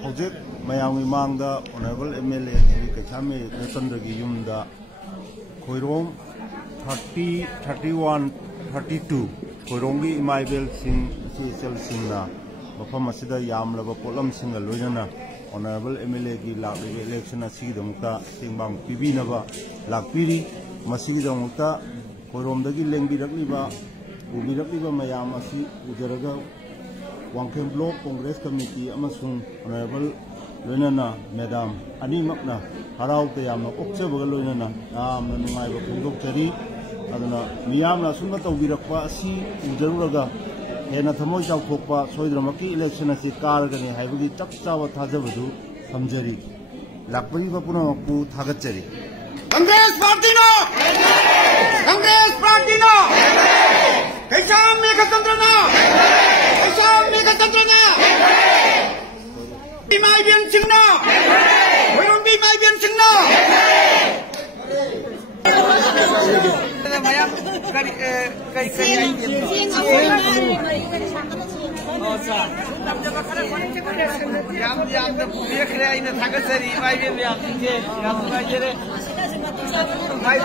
Project Mayang Mangda, Honorable MLA Kachame Nasandragi Yumda, Koirong 30, 31, 32, Koirongi Imaibel Singh, CSL Singna, Bapamasida Yamlava Polam Singa Lujana, Honorable MLA Gi election Asidamka, Singbang Pibinava, Lakpiri, Masidamka, Koiromdagi Lengbirakiba, Ubirakiba Mayamasi, Ujaraga. Wangkem Block Congress Committee Amasung Honorable Loinana Madam Ani Makna Harau Tayama Oksebaga Loinana Nungai Bakundok Chari Adana Miyamna Sumata Virakpa Si Ujaruraga Hena Thamoy Chawthokpa Soidramaki election asi Kargani Haibagi Chapchawa Thajabadu Samjari Lakpari Punamakpu Thagachari Congress Party no! Congress Party no! Kaisam Megachandra no! Kaisam Megachandra no! Be my bien sing no! We don't be my bien sing no! Mai